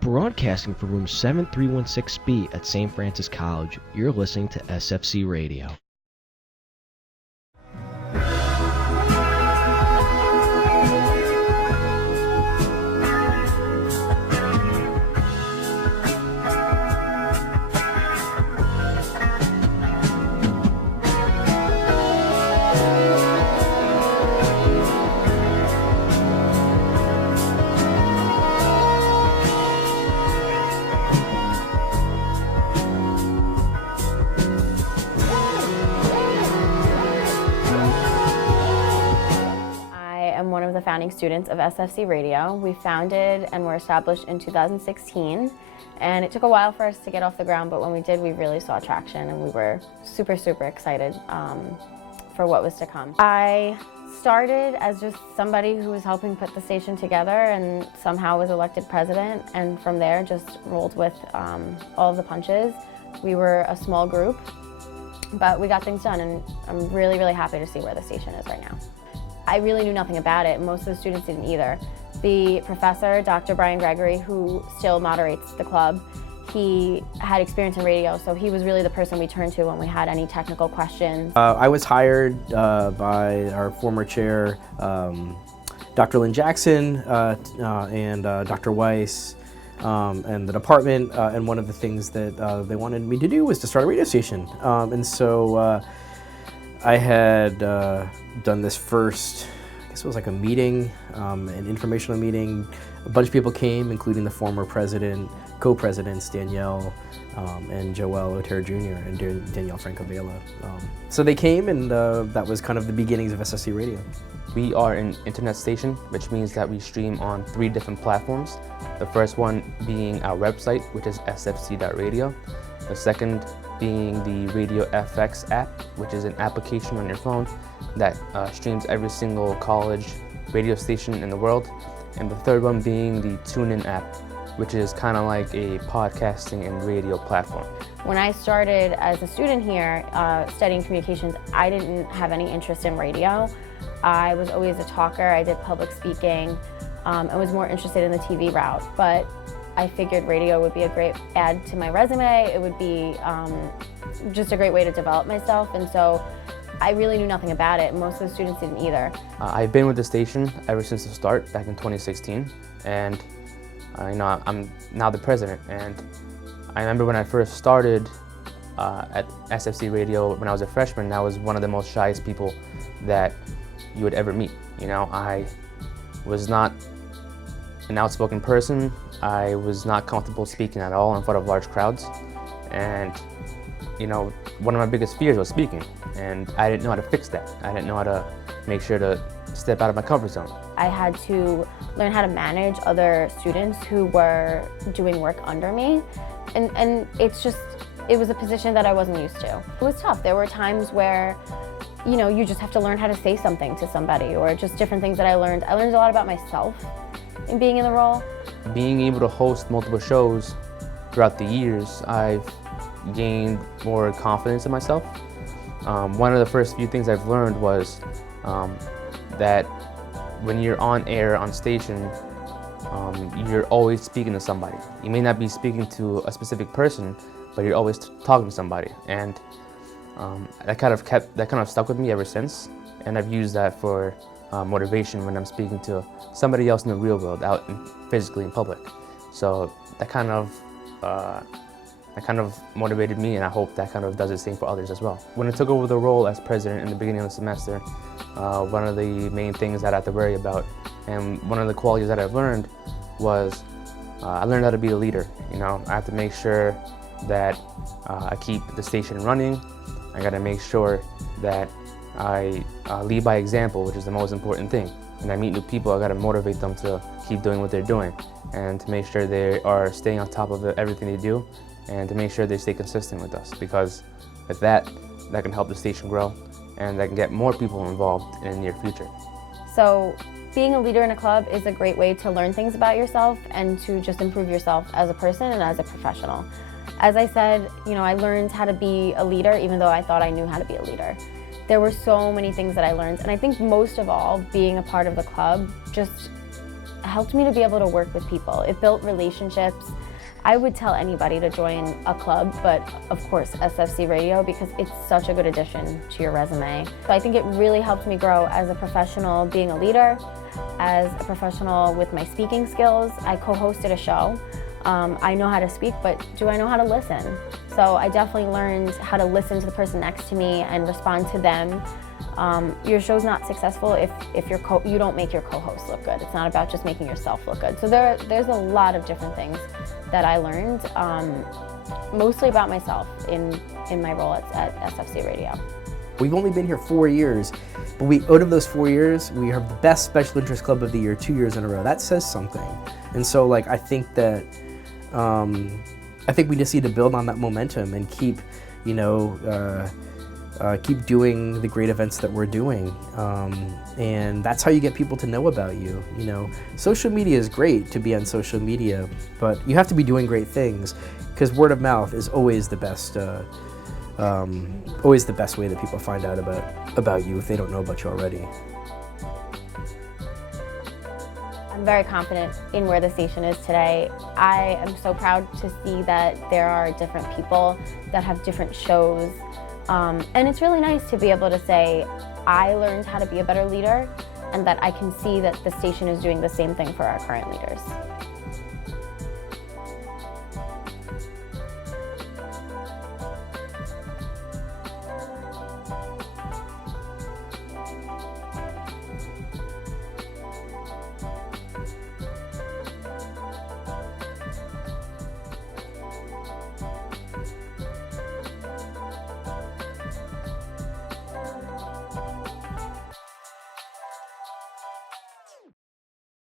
Broadcasting from room 7316B at St. Francis College, you're listening to SFC Radio. Founding students of SFC Radio. We founded and were established in 2016, and it took a while for us to get off the ground, but when we did, we really saw traction, and we were super excited for what was to come. I started as just somebody who was helping put the station together and somehow was elected president, and from there just rolled with all of the punches. We were a small group, but we got things done, and I'm really happy to see where the station is right now. I really knew nothing about it, and most of the students didn't either. The professor, Dr. Brian Gregory, who still moderates the club, he had experience in radio, so he was really the person we turned to when we had any technical questions. I was hired by our former chair, Dr. Lynn Jackson, and Dr. Weiss, and the department, and one of the things that they wanted me to do was to start a radio station. And so I had done this first, I guess it was like a meeting, an informational meeting. A bunch of people came, including the former president, co-presidents, Danielle and Joel Otero Jr. and Danielle Francavela. So they came, and that was kind of the beginnings of SFC Radio. We are an internet station, which means that we stream on 3 different platforms. The first one being our website, which is sfc.radio. The second being the Radio FX app, which is an application on your phone that streams every single college radio station in the world. And the third one being the TuneIn app, which is kind of like a podcasting and radio platform. When I started as a student here studying communications, I didn't have any interest in radio. I was always a talker. I did public speaking. I was more interested in the TV route, but I figured radio would be a great add to my resume. It would be just a great way to develop myself, and so I really knew nothing about it. Most of the students didn't either. I've been with the station ever since the start, back in 2016, and I'm now the president. And I remember when I first started at SFC Radio when I was a freshman, I was one of the most shyest people that you would ever meet. I was not an outspoken person. I was not comfortable speaking at all in front of large crowds, and one of my biggest fears was speaking, and I didn't know how to fix that. I didn't know how to make sure to step out of my comfort zone. I had to learn how to manage other students who were doing work under me, and it was a position that I wasn't used to. It was tough. There were times where you just have to learn how to say something to somebody, or just different things that I learned. I learned a lot about myself in being in the role. Being able to host multiple shows throughout the years, I've gained more confidence in myself. One of the first few things I've learned was that when you're on air, on station, you're always speaking to somebody. You may not be speaking to a specific person, but you're always talking to somebody. And that kind of stuck with me ever since, and I've used that for motivation when I'm speaking to somebody else in the real world, physically in public. So that kind of motivated me, and I hope that kind of does the same for others as well. When I took over the role as president in the beginning of the semester, one of the main things that I had to worry about, and one of the qualities that I've learned was I learned how to be a leader. I have to make sure that I keep the station running. I got to make sure that I lead by example, which is the most important thing. When I meet new people, I got to motivate them to keep doing what they're doing, and to make sure they are staying on top of everything they do, and to make sure they stay consistent with us, because with that can help the station grow, and that can get more people involved in the near future. So being a leader in a club is a great way to learn things about yourself and to just improve yourself as a person and as a professional. As I said, I learned how to be a leader even though I thought I knew how to be a leader. There were so many things that I learned, and I think most of all, being a part of the club just helped me to be able to work with people. It built relationships. I would tell anybody to join a club, but of course SFC Radio, because it's such a good addition to your resume. So I think it really helped me grow as a professional, being a leader, as a professional with my speaking skills. I co-hosted a show. I know how to speak, but do I know how to listen? So I definitely learned how to listen to the person next to me and respond to them. Your show's not successful if you don't make your co-host look good. It's not about just making yourself look good. So there's a lot of different things that I learned, mostly about myself in my role at SFC Radio. We've only been here 4 years, but out of those 4 years, we have the best special interest club of the year 2 years in a row. That says something. And so like, I think that, I think we just need to build on that momentum and keep, keep doing the great events that we're doing. And that's how you get people to know about you. Social media is great to be on social media, but you have to be doing great things, because word of mouth is always the best way that people find out about you if they don't know about you already. I'm very confident in where the station is today. I am so proud to see that there are different people that have different shows. And it's really nice to be able to say, I learned how to be a better leader, and that I can see that the station is doing the same thing for our current leaders.